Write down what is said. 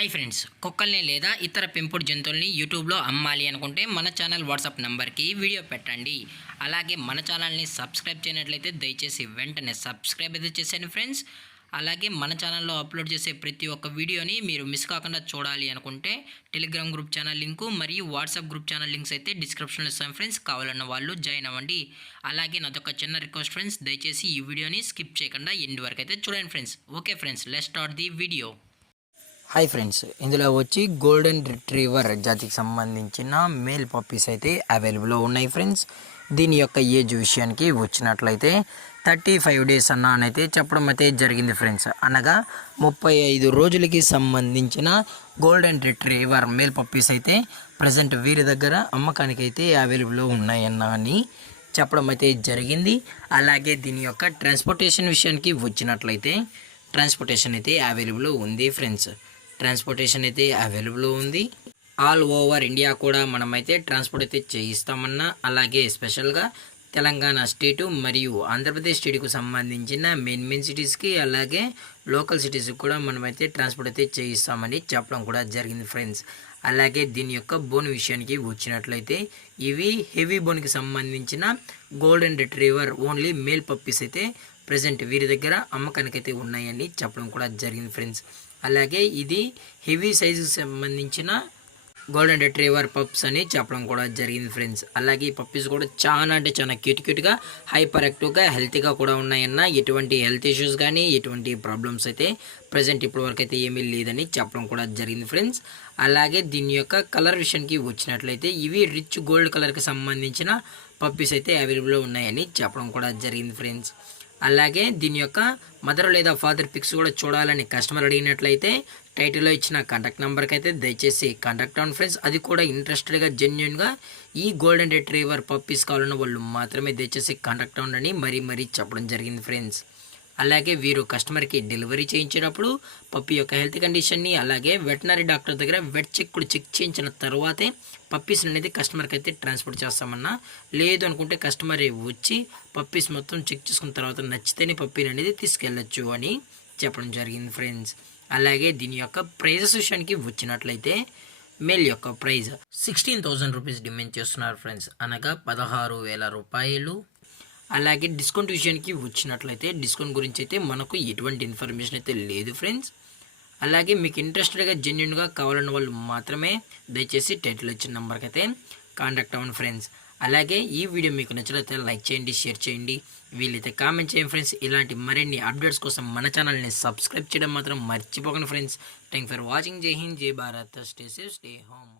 Hi friends, కుక్కల్ని లేదా ఇతర పెంపుడు జంతువుల్ని యూట్యూబ్లో అమ్మాలి అనుకుంటే మన ఛానల్ వాట్సాప్ నెంబర్కి వీడియో పెట్టండి. అలాగే మన ఛానల్ని సబ్స్క్రైబ్ చేయనట్లయితే దయచేసి వెంటనే సబ్స్క్రైబ్ అయితే చేసేయండి ఫ్రెండ్స్. అలాగే మన ఛానల్లో అప్లోడ్ చేసే ప్రతి ఒక్క వీడియోని మీరు మిస్ కాకుండా చూడాలి అనుకుంటే టెలిగ్రామ్ గ్రూప్ ఛానల్ లింకు మరియు వాట్సాప్ గ్రూప్ ఛానల్ లింక్స్ అయితే డిస్క్రిప్షన్లో ఇస్తాను ఫ్రెండ్స్. కావాలన్న వాళ్ళు జాయిన్ అవ్వండి. అలాగే నాదొక చిన్న రిక్వెస్ట్ ఫ్రెండ్స్, దయచేసి ఈ వీడియోని స్కిప్ చేయకుండా ఎండ్ వరకు అయితే చూడండి friends. Okay friends, let's start the video. Hi friends, ఇందులో వచ్చి గోల్డెన్ రిట్రీవర్ జాతికి సంబంధించిన మేల్ పప్పీస్ అయితే అవైలబుల్లో ఉన్నాయి ఫ్రెండ్స్. దీని యొక్క ఏజ్ విషయానికి వచ్చినట్లయితే 35 డేస్ అయితే చెప్పడం అయితే జరిగింది ఫ్రెండ్స్. అనగా 35 రోజులకి సంబంధించిన గోల్డెన్ రిట్రీవర్ మేల్ పప్పీస్ అయితే ప్రజెంట్ వీరి దగ్గర అమ్మకానికి అయితే అవైలబుల్లో ఉన్నాయని చెప్పడం అయితే జరిగింది. అలాగే దీని యొక్క ట్రాన్స్పోర్టేషన్ విషయానికి వచ్చినట్లయితే ట్రాన్స్పోర్టేషన్ అయితే అవైలబుల్ ఉంది ఫ్రెండ్స్. ట్రాన్స్పోర్టేషన్ అయితే అవైలబుల్ ఉంది. ఆల్ ఓవర్ ఇండియా కూడా మనమైతే ట్రాన్స్పోర్ట్ అయితే చేయిస్తామన్నా, అలాగే స్పెషల్గా తెలంగాణ స్టేటు మరియు ఆంధ్రప్రదేశ్ స్టేట్కు సంబంధించిన మెయిన్ సిటీస్కి అలాగే లోకల్ సిటీస్కి కూడా మనమైతే ట్రాన్స్పోర్ట్ అయితే చేయిస్తామని చెప్పడం కూడా జరిగింది ఫ్రెండ్స్. అలాగే దీని యొక్క బోన్ విషయానికి వచ్చినట్లయితే ఇవి హెవీ బోన్కి సంబంధించిన golden retriever only male puppies అయితే ప్రజెంట్ వీరి దగ్గర అమ్మకానికి అయితే ఉన్నాయని చెప్పడం కూడా జరిగింది ఫ్రెండ్స్. అలాగే ఇది హెవీ సైజుకి సంబంధించిన గోల్డెన్ రిట్రీవర్ పప్స్ అని చెప్పడం కూడా జరిగింది ఫ్రెండ్స్. అలాగే ఈ పప్పీస్ కూడా చాలా క్యూట్గా హైపర్ యాక్టివ్గా హెల్తీగా కూడా ఉన్నాయన్న. ఎటువంటి హెల్త్ ఇష్యూస్ కానీ ఎటువంటి ప్రాబ్లమ్స్ అయితే ప్రజెంట్ ఇప్పటి వరకు అయితే ఏమీ లేదని చెప్పడం కూడా జరిగింది ఫ్రెండ్స్. అలాగే దీని యొక్క కలర్ విషయానికి వచ్చినట్లయితే ఇవి రిచ్ గోల్డ్ కలర్కి సంబంధించిన పప్పీస్ అయితే అవైలబుల్లో ఉన్నాయని చెప్పడం కూడా జరిగింది ఫ్రెండ్స్. అలాగే దీని యొక్క మదర్ లేదా ఫాదర్ పిక్స్ కూడా చూడాలని కస్టమర్ అడిగినట్లయితే టైటిల్లో ఇచ్చిన కాంటాక్ట్ నెంబర్కి అయితే దయచేసి కాంటాక్ట్ అవ్వండి ఫ్రెండ్స్. అది కూడా ఇంట్రెస్టెడ్గా జెన్యున్గా ఈ గోల్డెన్ రిట్రీవర్ పప్పీస్ కావాలన్న వాళ్ళు మాత్రమే దయచేసి కాంటాక్ట్ అవ్వండి మరీ చెప్పడం జరిగింది ఫ్రెండ్స్. అలాగే వీరు కస్టమర్కి డెలివరీ చేయించేటప్పుడు పప్పి యొక్క హెల్త్ కండిషన్ని అలాగే వెటనరీ డాక్టర్ దగ్గర వెట్ చెక్ చేయించిన తర్వాతే పప్పీస్ అనేది కస్టమర్కి అయితే ట్రాన్స్పోర్ట్ చేస్తామన్నా. లేదు అనుకుంటే కస్టమర్ వచ్చి పప్పీస్ మొత్తం చెక్ చేసుకున్న తర్వాత నచ్చితేనే పప్పీని అనేది తీసుకెళ్ళచ్చు అని చెప్పడం జరిగింది ఫ్రెండ్స్. అలాగే దీని యొక్క ప్రైజెస్ విషయానికి వచ్చినట్లయితే మేల్ యొక్క ప్రైజ్ 16,000 రూపీస్ డిమాండ్ చేస్తున్నారు ఫ్రెండ్స్, అనగా 16,000 రూపాయలు. అలాగే డిస్కౌంట్ విషయానికి వచ్చినట్లయితే డిస్కౌంట్ గురించి అయితే మనకు ఎటువంటి ఇన్ఫర్మేషన్ అయితే లేదు ఫ్రెండ్స్. అలాగే మీకు ఇంట్రెస్టెడ్గా జెన్యున్గా కావాలన్న వాళ్ళు మాత్రమే దయచేసి టైటిల్ వచ్చిన నెంబర్కి అయితే కాంటాక్ట్ అవ్వండి ఫ్రెండ్స్. అలాగే ఈ వీడియో మీకు నచ్చినట్లయితే లైక్ చేయండి, షేర్ చేయండి, వీలైతే కామెంట్ చేయండి ఫ్రెండ్స్. ఇలాంటి మరిన్ని అప్డేట్స్ కోసం మన ఛానల్ని సబ్స్క్రైబ్ చేయడం మాత్రం మర్చిపోకండి ఫ్రెండ్స్. Thank for watching. జై హింద్, జై Bharat, stay safe, stay home.